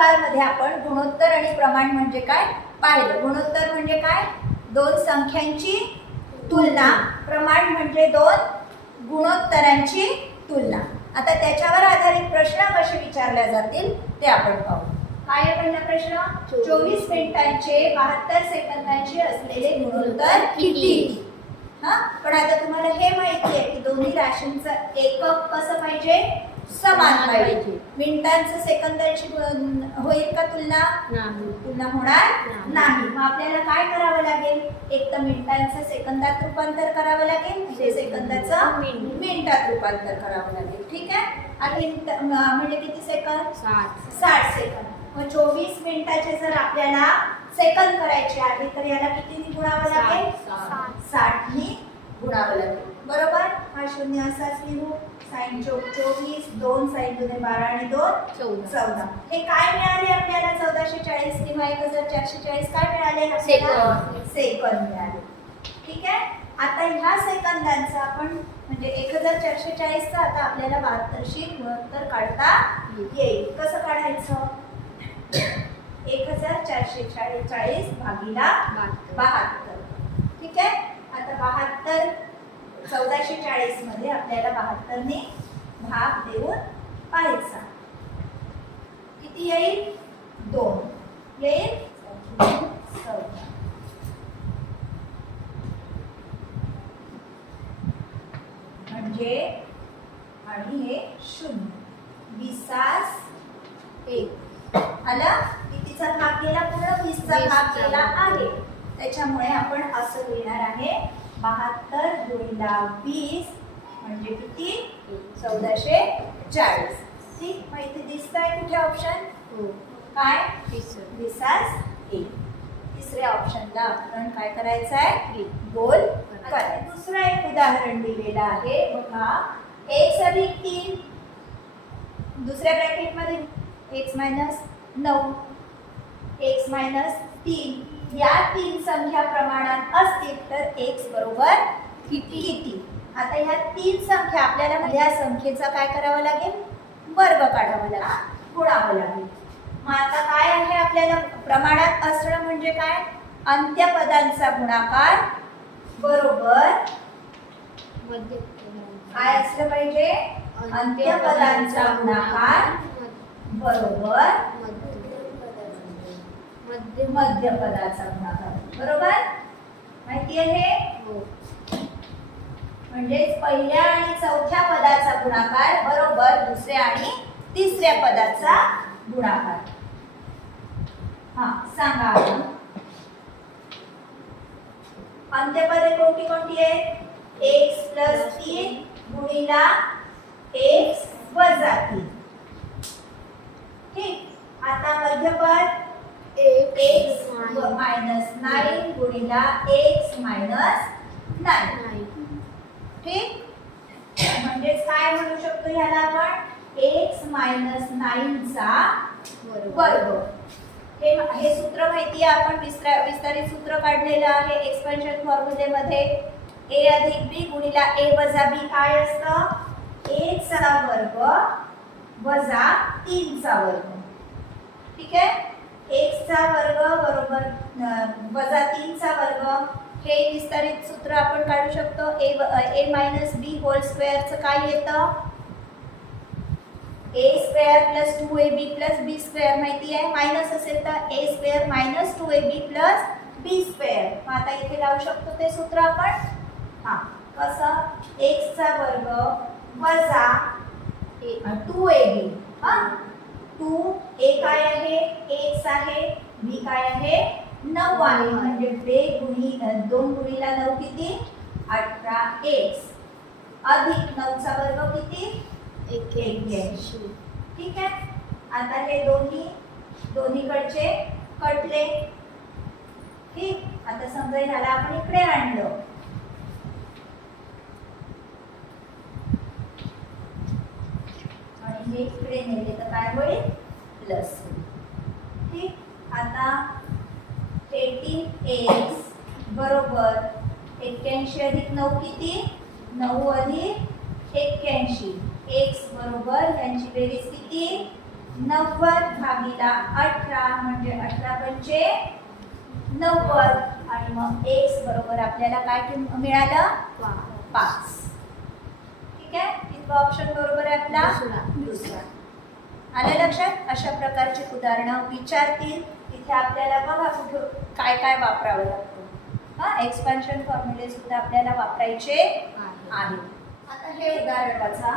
भागाभार मध्ये आपण गुणोत्तर आणि प्रमाण म्हणजे काय पाहिलं. गुणोत्तर म्हणजे काय, दोन संख्यांची तुलना, प्रमाण म्हणजे दोन गुणोत्तरांची तुलना. आता त्याच्यावर आधारित प्रश्न कसे विचारले जातील ते आपण पाहू. काय आहे पहिला प्रश्न, 24 मिनिटांचे 72 सेकंदांचे असलेले गुणोत्तर किती. पण आता तुम्हाला हे माहिती आहे की दोन्ही राशींचं एकक कसं पाहिजे, समान पाहिजे. मिनिटांचं सेकंदाची होईल का तुलना, तुलना होणार नाही. मग आपल्याला काय करावं लागेल, एक तर मिनिटांचं सेकंदात रूपांतर करावं लागेल, ते सेकंदाचं मिनिटात रूपांतर करावं लागेल. ठीक आहे. आणि म्हणजे किती सेकंद, 60 सेकंद. मग 24 मिनिटाचे जर आपल्याला सेकंद करायचे आहे तर याला कितीने गुणावं लागेल, 60 ने गुणावं लागेल. बरोबर. हा शून्य असाच लिहू. साइन 24, 2 साइन 2 12 आणि 2 14. हे काय मिळाले आपल्याला, 1440 किंवा 1440 काय मिळाले, सेकंद मिळाले. ठीक आहे. आता ह्या सेकंदांचा आपण म्हणजे 1440 चा आता आपल्याला 72शी गुणोत्तर काढता येईल. कसं काढायचं, 1440 भागिला 72. ठीक आहे. आता 72 1440 मध्ये आपल्याला 72 ने भाग देऊन पाहायचा. किती येईल, 2 येईल, 14. म्हणजे आणि हे 0, 20 1 आला. कितीचा भाग केला, पूर्ण 20चा भाग केला आहे. त्याच्यामुळे आपण असं लिहिणार आहे 72 गुणिला 20 म्हणजे किती, 1440. ठीक. माहिती दिसत आहे कुठे ऑप्शन, काय 20 1. तिसऱ्या ऑप्शनला आपण काय करायचं आहे, गोल करायचं. दुसरा एक उदाहरण दिलेलं आहे बघा, x अधिक 3, दुसऱ्या ब्रॅकेट मध्ये x मायनस 9, x मायनस 3 या 3 संख्या प्रमाणात असतील तर x बरोबर किती. आता ह्या 3 संख्या आपल्याला या संख्येचा काय करावं लागेल, वर्ग काढावा लागेल, गुणावं लागेल. मग आता काय आहे आपल्याला प्रमाणात असणं म्हणजे काय, अंत्यपदांचा गुणाकार बरोबर काय असलं पाहिजे, अंत्यपदांचा गुणाकार बरोबर मध्यपदाचा गुणाकार. बरोबर. माहिती आहे. म्हणजे पहिल्या आणि चौथ्या पदाचा गुणाकार बरोबर दुसऱ्या आणि तिसऱ्या पदाचा गुणाकार. सांगा अंत्यपदे कोणती कोणती आहेत, x + 3 गुणिला x - 3. ठीक. आता मध्यपद x - 9 गुणिला x - 9. ठीक. म्हणजे काय म्हणू शकतो ह्याला आपण, x - 9 चा वर्ग. हे सूत्र माहिती आहे, आपण विस्तारित सूत्र काढलेलं आहे एक्सपेन्शन फॉर्म्युलेमध्ये. a अधिक b गुणिला a वजा b काय असतं, a चा वर्ग वजा 3 चा वर्ग. ठीक आहे. x चा वर्ग बरोबर वजा 3 चा वर्ग. हे विस्तारित सूत्र आपण काढू शकतो. a मायनस b होल स्क्वेअरचं काय येतं, a square plus 2ab plus b square. माहिती आहे. मायनस असेल तर a square minus 2ab plus b square. मग आता इथे लावू शकतो ते सूत्र आपण. कसं, x चा वर्ग वजा 2ab. 2a काय आहे, x आहे, b काय आहे, 9 आहे. म्हणजे 2 गुणिला 9 किती, 18x अधिक 9 चा वर्ग किती, 81. ठीक आहे. आता हे दोन्हीकडचे कटले. ठीक. आता समजा ह्याला आपण इकडे आणलं, आणि हे इकडे नेले तर काय होईल, प्लस. ठीक. आता 18x बरोबर 81 अधिक 9 किती, 9 अधिक 81. x बरोबर यांची बेरीज किती, 90 भागीला 18 म्हणजे 18 पंचे 90 आणि मग x बरोबर आपल्याला काय मिळालं 5. ठीक आहे, कितवा ऑप्शन बरोबर आहे आपला दुसरा. आलं लक्षात? अशा प्रकारची उदाहरणं विचारतील तिथे आपल्याला बघा कुठं काय काय वापरावं लागतं. हा, एक्सपान्शन फॉर्म्युले सुद्धा आपल्याला वापरायचे आहे. आता हे उदाहरण वाचा.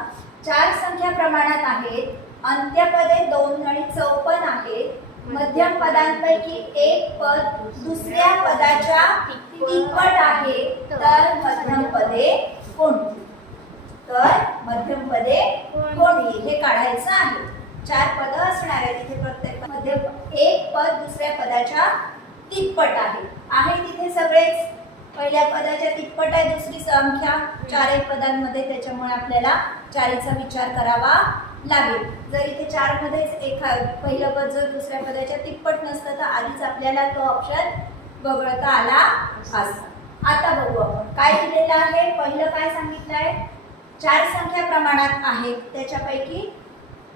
4 संख्या प्रमाणात आहेत, अंत्यपदे 2 आणि 54 आहेत. मध्यम पदांपैकी एक पद दुसऱ्या पदाच्या तिप्पट आहे, तर मध्यम पदे कोणती? तर मध्यम पदे कोणती हे काढायचं आहे. 4 पद असणार आहे, तिथे प्रत्येक मध्ये एक पद दुसऱ्या पदाच्या तिप्पट आहे तिथे सगळेच पहिल्या पदाच्या तिप्पट आहे दुसरी संख्या 4 पदांमध्ये, त्याच्यामुळे आपल्याला 4चा विचार करावा लागेल. जर इथे 4 मध्येच पहिलं पद जर दुसऱ्या पदाच्या तिप्पट नसतं तर आधीच आपल्याला तो ऑप्शन वगळता आला असता. आता बघू आपण काय दिलेलं आहे. पहिलं काय सांगितलंय, 4 संख्या प्रमाणात आहेत, त्याच्यापैकी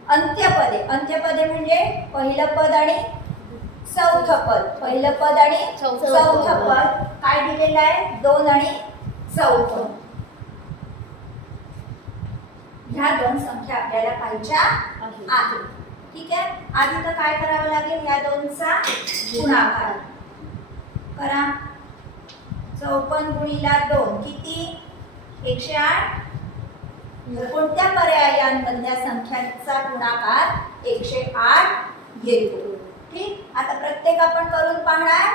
अंत्यपदे म्हणजे पहिलं पद आणि चौथं पद. पहिलं पद आणि चौथं पद काय दिलेलं आहे 2 आणि 4. ह्या 2 संख्या आपल्याला पाहिच्या आहेत. ठीक आहे, आधी तर काय करावं लागेल, ह्या 2चा गुणाकार करा. 54 गुणिला 2 किती 108. कोणत्या पर्यायांमधल्या संख्यांचा गुणाकार 108 येतो. ठीक, आता प्रत्येक आपण करून पाहणार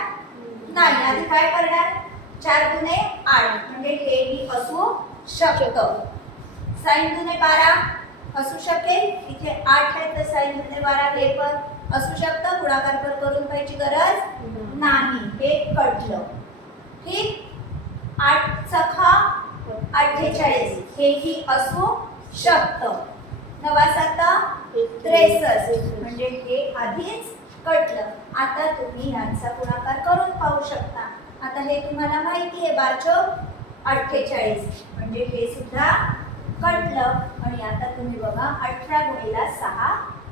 नाही. आधी काय करणार, 4 गुणे 8 म्हणजे हेही असू शकतं. साइन गुणे 12 असू शकेल, इथे 8 आहे तर साइन गुणे 12 हे पण असू शकतं. गुणाकार पण करून पाहिजे गरज नाही, हे कळलं. ठीक, 8 सखा 48 हेही असू शकतं. 9 7 63 म्हणजे हे आधीच कळलं. आता तुम्ही यांचा गुणाकार करून पाहू शकता. आता हे तुम्हाला माहिती आहे 12×48 म्हणजे हे सुद्धा कळलं. आणि आता तुम्ही बघा 18 गुणिला 6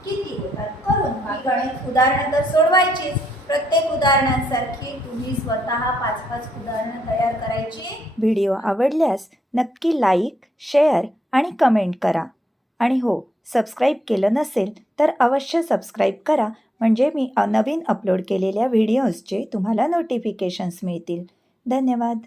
किती होतात करून पहा. गणित उदाहरणं तर सोडवायचीच, प्रत्येक उदाहरणांसारखी तुम्ही स्वतः 5-5 उदाहरणं तयार करायची. व्हिडिओ आवडल्यास नक्की लाईक, शेअर आणि कमेंट करा. आणि हो, सबस्क्राईब केलं नसेल तर अवश्य सबस्क्राईब करा, म्हणजे मी नवीन अपलोड केलेल्या व्हिडिओजचे तुम्हाला नोटिफिकेशन्स मिळतील. धन्यवाद.